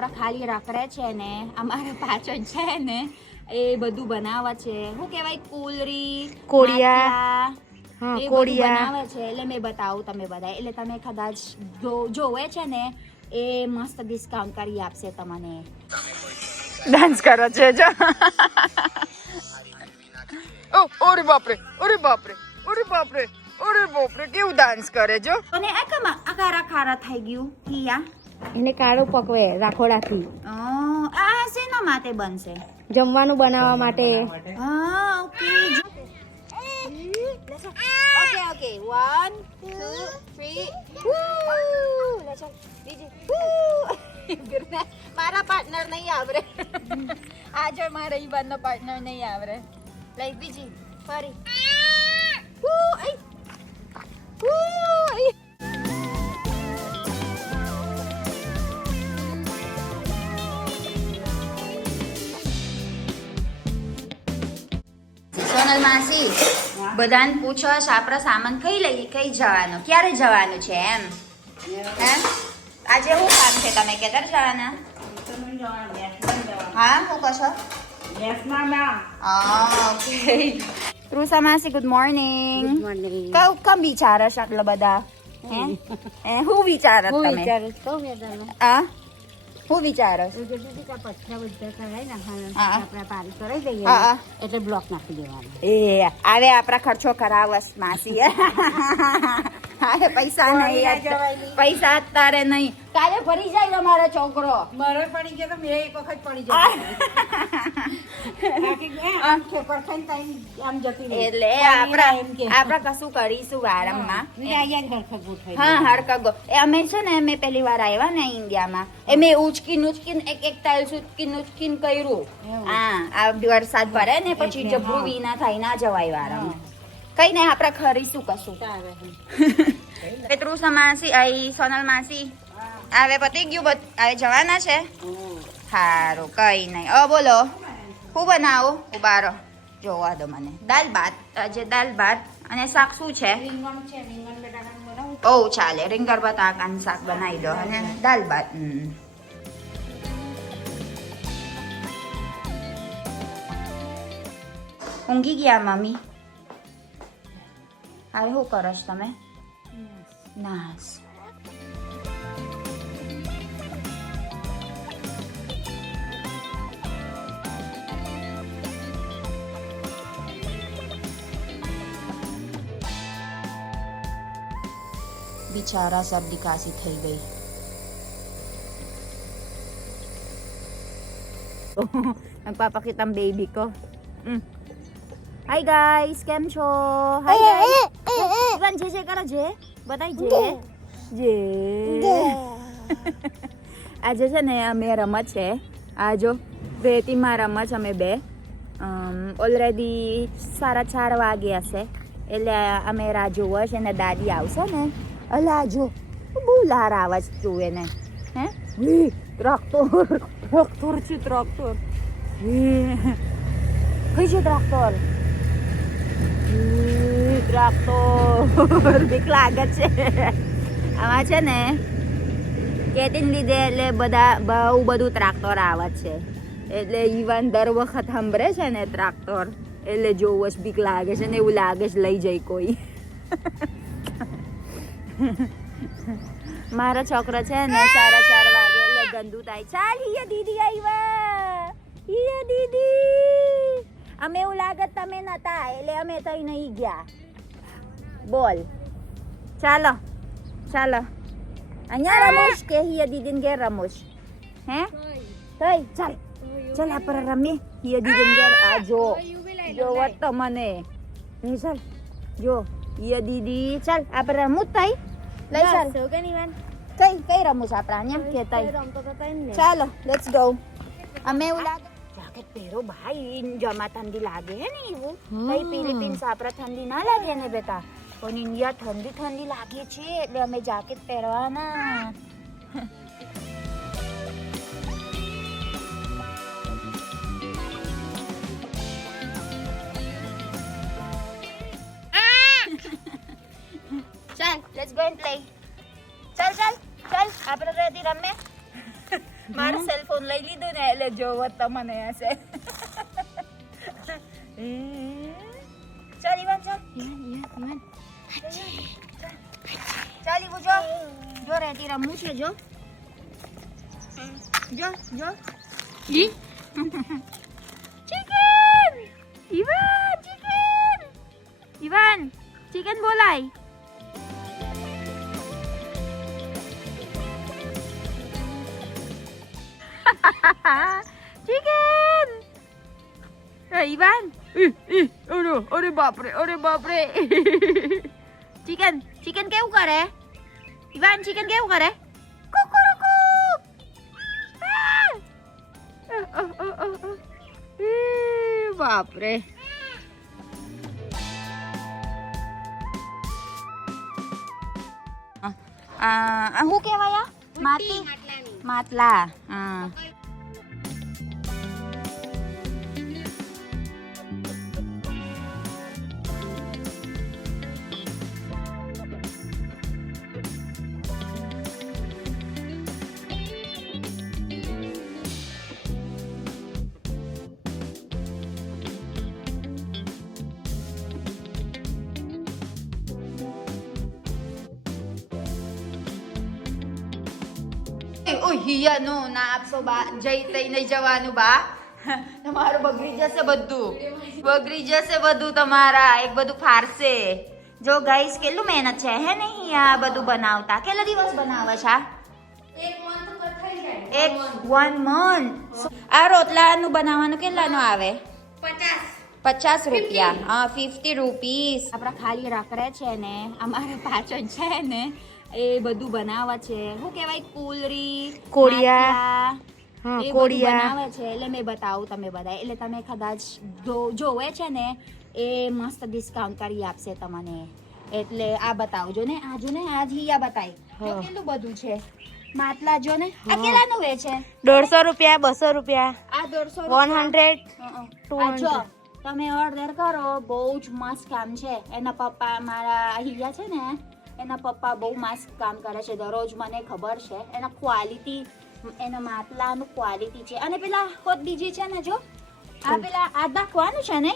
આપણા ખાલી રખડે છે ને અમારા પાછળ છે ને એ બધું બનાવે છે શું કહેવાય કુલરી કોળિયા. હા, એ બધું કોળિયા બનાવે છે એટલે મેં બતાવું તમે બધા એટલે તમે કદાચ જોવે છે ને એ મસ્ત ડિસ્કાઉન્ટ કરી આપશે તમને. ડાન્સ કરે છે જો. ઓ ઓરે બાપરે ઓરે બાપરે ઓરે બાપરે ઓરે બાપરે કેવું ડાન્સ કરે જો. અને આ કમા આ ખારા ખારા થઈ ગયું હિયા એને કાળો પકવે રાખોડાથી. આ શેના માટે બનશે? જમવાનું બનાવવા માટે. હા ઓકે ઓકે 1 2 3 મારા પાર્ટનર નહીં આવરે. આજે મારા ઈવાનનો પાર્ટનર નહીં આવરે. લાઈક બીજી ફરી સોનલ માસી બધાને પૂછો આપણે સામાન કઈ લઈએ કઈ જવાનું ક્યારે જવાનું છે એમ હે આજે શું કામ છે તમે ક્યારે જવાના? હા શું કહો છો? ઓકે રૂસા માસી ગુડ મોર્નિંગ. કમ વિચારસ આટલા બધા હે શું વિચારસ તમે? હા શું વિચારસ? એટલે બ્લોક નાખી દેવાનો. એ આવે આપણા ખર્ચો કરાવસ માસી. હવે પૈસા નહીં પૈસા તારે નહીં કાલે ફરી જાય તમારો છોકરો. મારે પડી ગયા તો મેં એક વખત પડી જાય. એટલે આપડા કશું કરીશું વારંમાં. હા હડકગો એ અમે છે ને અમે પહેલી વાર આવ્યા ને ઇન્ડિયામાં એ મેં ઉચકીને એક ટાઈલ્સ ઉચકીને કર્યું. હા આ વરસાદ ભરે ને પછી જબરું વિના થાય ના જવાય વારંમાં. કઈ નહીં આપડે ખરીશું કશું. પેતૃસા માસી આઈ સોનલ માસી હવે પતી ગયું હવે જવાના છે. સારું કઈ નહીં બોલો શું બનાવો ઉબારો જોવા દો મને. દાલ ભાત આજે દાલ ભાત અને શાક શું છે? ઓ ચાલે રીંગણ બટાકાનું શાક બનાવી દો અને દાલ ભાત. ઊંઘી ગયા મમ્મી? હવે શું કરો છો તમે? નાસ बिचारा सर्दी काशी થઈ ગઈ. પાપા કે તમ બેબી કો હાય ગાઈસ કેમ છો? હાય ગાઈસ ઇવન જે કરો જે બતાઈ જે આજે છે ને અમે રમત છે આ જો રેતીમાં રમત અમે બે ઓલરેડી 4:30 વાગ્યા છે એટલે અમે રાહ જોવો છે ને દાદી આવશે ને અલા જો બહુ લાર આવાજ જોવે ને હે ટ્રેક્ટર છે ટ્રેક્ટર કઈ છે ટ્રેક્ટર બીક લાગે છે આમાં છે ને કેટીને લીધે એટલે બહુ બધું ટ્રેક્ટર આવે છે એટલે ઈવન દર વખત સાંભળે છે ને ટ્રેક્ટર એટલે જોવો જ બીક લાગે છે ને એવું લાગે છે લઈ જાય કોઈ. મારો છોકરો છે ને 4:30 વાગે એટલે ગંદુ થાય. ચાલ હિયા દીદી આવ્યા હિયા દીદી અમે એવું લાગે તમે નતા એટલે અમે તઈ નહીં ગયા. બોલ ચાલો ચાલો અહીંયા રમોશ કે હિયા દીદીને ઘેર રમોશ હે તઈ ચાલ ચાલ આપણે રમીએ હિયા દીદીને ઘેર. આ જો વટ મને ચાલ જો હિયા દીદી ચાલ આપણે રમવું તઈ લઈ ચાલ કઈ રમવું છે આપણે અહીંયા કે તઈ ચાલો લેટ્સ ગો. અમે એવું લાગે જાકેટ પહેરો ભાઈ જમા ઠંડી લાગે હે ને એવું કઈ ફિલિપિન્સ આપણે ઠંડી ના લાગે ને બેટા પણ ઇન્ડિયા ઠંડી લાગે છે એટલે અમે જાકેટ પહેરવાના. ચાલ લેટ્સ ગો એન્ડ પ્લે. ચાલ આપણે રેડી રમે મારો સેલ ફોન લઈ લીધો ને એટલે જોવો તમને હશે. ચાલ ઈવાન ચાલ. ચાલ ઈવુ જો. જો રેતી રમવું છે જો. જો જો. ચિકન! ઈવાન ચિકન! ઈવાન ચિકન બોલાય. चिकन इवान अरे बाप रे चिकन चिकन केवुं करे इवान चिकन केवुं करे कुकुरुकु बाप रे હું કહેવાય માટી માટલા હા. હિયાનો ના આપશો બા જઈ તઈ નહીં જવાનું બા તમારું બગડી જશે બધું તમારા એક બધું ફારશે. જો ગાઈસ કેટલું મહેનત છે હે ને આ બધું બનાવતા કેટલા દિવસ બનાવે છે એક 1 month. આ રોટલાનું બનાવવાનું કેટલાનું આવે 50 રૂપિયા હા 50 રૂપીસ. આપણા ખાલી રાકરે છે ને અમારા પાછળ છે ને એ બધું બનાવે છે શું કહેવાય કુલરી કોળિયા એ બધું બનાવે છે એટલે મેં બતાવું તમે બધા એટલે તમે કદાચ જોવે છે ને એ મસ્ત ડિસ્કાઉન્ટ કરી આપશે તમને એટલે આ બતાવજો ને આ જો ને આ હિયા બતાય જો કેટલું બધું છે માટલા જો ને આ કેટલાનું વેચે 150 રૂપિયા 200 રૂપિયા આ 100 100 જો તમે ઓર્ડર કરો બહુ જ મસ્ત કામ છે. એના પપ્પા મારા હિયા છે ને એના પપ્પા બહુ મસ્ત કામ કરે છે દરરોજ મને ખબર છે એના ક્વોલિટી એના માટલાનું ક્વોલિટી છે. અને પેલા હોત બીજી છે ને જો આ પેલા આ દાખવાનું છે ને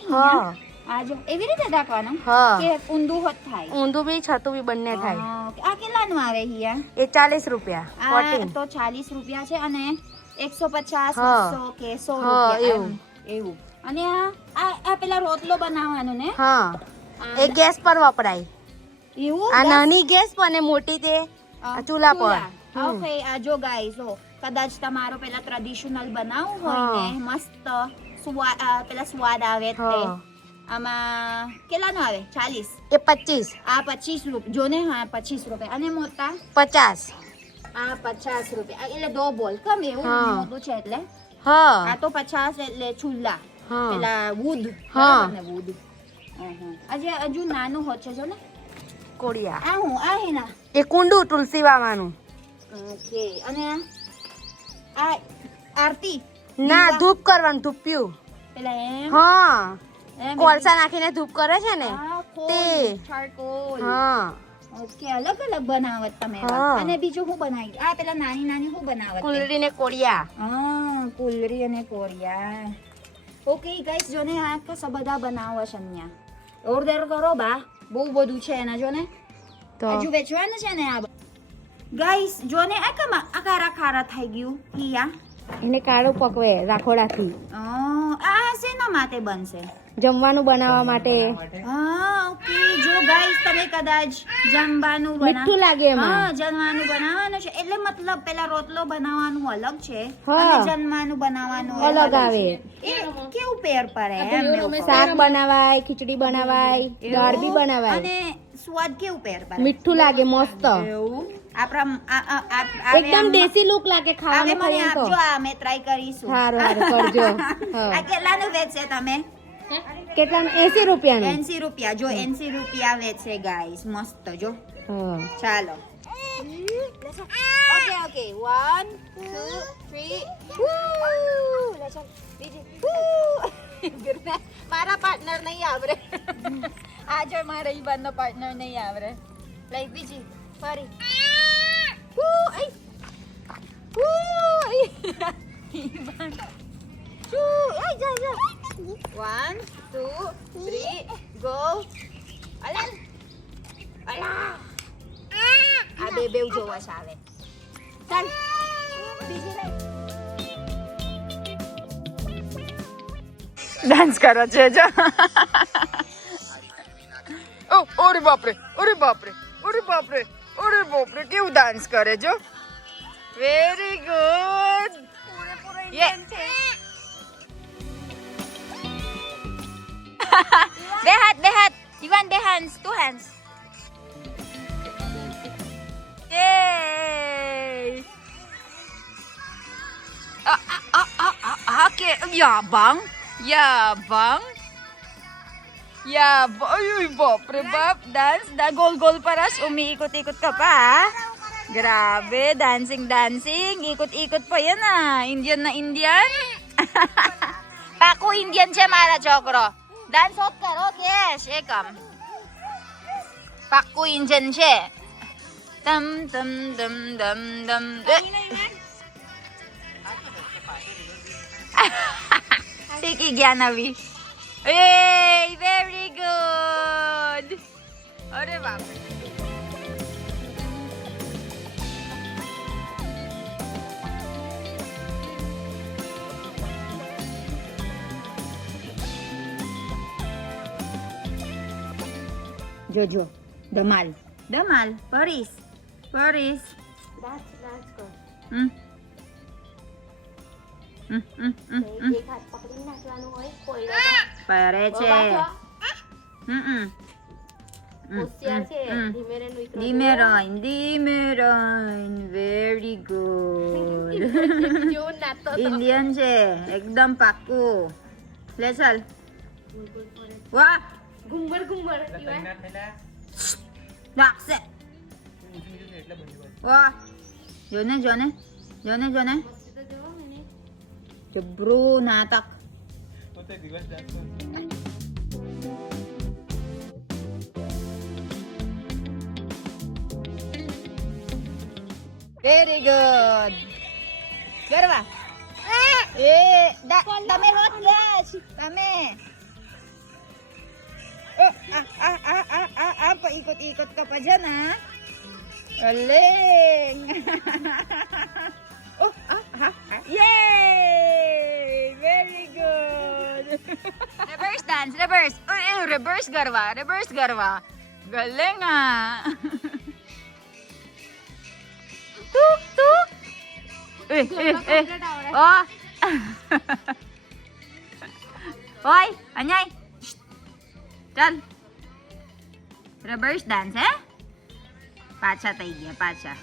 આ જો એવી રીતે દાખવાનું કે ઊંધું હોત થાય ઊંધું બી છતું બી બંને થાય. આ કેટલાનું આવે હિયા એ 40 રૂપિયા આ તો 40 રૂપિયા છે અને 150 200 કે 100 રૂપિયા એવું. અને આ પેલા રોટલો બનાવવાનો ને હા એ ગેસ પર વપરાય એવું આ નાની ગેસ પર ને મોટી તે ચૂલા પર. ઓકે આ જો ગાઈસ જો કદાચ તમારો પેલા ટ્રેડિશનલ બનાવવું હોય ને મસ્ત પેલા સ્વાદ આવે તે આમાં કેટલાનું આવે 40 એ 25 આ 25 રૂપિયા જો ને હા 25 રૂપિયા અને મોટા 50 આ 50 રૂપિયા એટલે દો બોલ કમ એવું મોટું છે એટલે આ તો 50 એટલે ચૂલા પેલા વુડ ને વુડ આજે હજુ નાનું હોત છે જો ને કોળિયા આ હે ના એ કુંડું તુલસી વાવાનું. ઓકે અને આ આરતી ના ધૂપ કરવાનું ધૂપ્યું પેલા એમ હા કોલસા નાખીને ધૂપ કરે છે ને તે ચારકોલ હા ઓકે અલગ અલગ બનાવત તમે અને બીજું હું બનાવી આ પેલા નાની નાની હું બનાવત કુલરી ને કોળિયા કુલરી અને કોળિયા. ઓકે ગાઈસ જો ને આ તો બધા બનાવે છે અહીંયા ઓર્ડર કરો બા બહુ બધું છે એના જો ને તો હજુ વેચવાનું છે ને આ ગાઈસ જો ને આ ખારા ખારા થઈ ગયું હિયા એને કાળું પકવે રાખોડાથી આ શેના માટે બનશે જમવાનું બનાવવા માટે. ઓકે જો ગાઈસ તમે કદાચ જમવાનું મીઠું લાગે એમાં જમવાનું બનાવવાનું છે એટલે મતલબ પેલા રોટલો બનાવવાનું અલગ છે અને જમવાનું બનાવવાનું અલગ આવે. એ કેવું પેર પડે એમ શાક બનાવાય ખીચડી બનાવાય દાળ બી બનાવાય અને સ્વાદ કેવું પેર પડે મીઠું લાગે મસ્ત એવું આપણા એકદમ દેશી લુક લાગે ખાવાનું મને આપજો આ અમે ટ્રાય કરીશું સારું કરજો. આ કેટલાનું વેચે તમે કેટલાનું 80 રૂપિયાનું 80 રૂપિયા જો 80 રૂપિયા વેચે ગાઈસ મસ્ત જો ચાલો ઓકે 1 2 3 મારા પાર્ટનર નહીં આવરે આ જો મારા ઈબાનનો પાર્ટનર નહીં આવરે લઈ બીજી ફરી Ivan. Chu. Ay, ja. 1, 2, 3, go. Alan. Ala. આ બે બેવ જોવા છે આવે. ચાલ. બીજી લાઈ. ડાન્સ કરો છે જો. ઓરે બાપરે, ઓરે બાપરે, ઓરે બાપરે, ઓરે બાપરે, કેવું ડાન્સ કરે જો. Very good. પૂરેપૂરો યે. ઇન્ડિયન છે. બે હાથ. Ivan, બે hands, 2 hands. Yay! Okay, yabang. Ay, bapre bap. Dance. Gol-gol paras. Umiikot-ikot ka pa, ha? Grabe, dancing. Ikot-ikot pa yan, ah. Indian na Indian. Paku Indian છે મારા છોકરો. Dance હોત કરો કે એકમ. પાક્કું ઇન્જન છે. તમ તમ દમ દમ દમ. શીખી ગયા નવી. એ વેરી ગુડ. અરે બાપ. જોજો ધમાલ પરીસ પરે છે. ધીમે રહીને વેરી ગુડ. ઇન્ડિયન છે એકદમ પાક્કું. લે ચાલ. વાહ લાગશે. વાહ જોને જબરું નાટક. Very good. ગરવા તમે હોત લેશ તમે. Ikot-ikot ka pa dyan, ha? Galing! Yay! Very good! Reverse dance, reverse. Reverse garwa. Galing, ha? Tuk! Oh! Hoy, Anyay! ચાલ રિવર્સ ડાન્સ હે પાછા થઈ ગયા પાછા.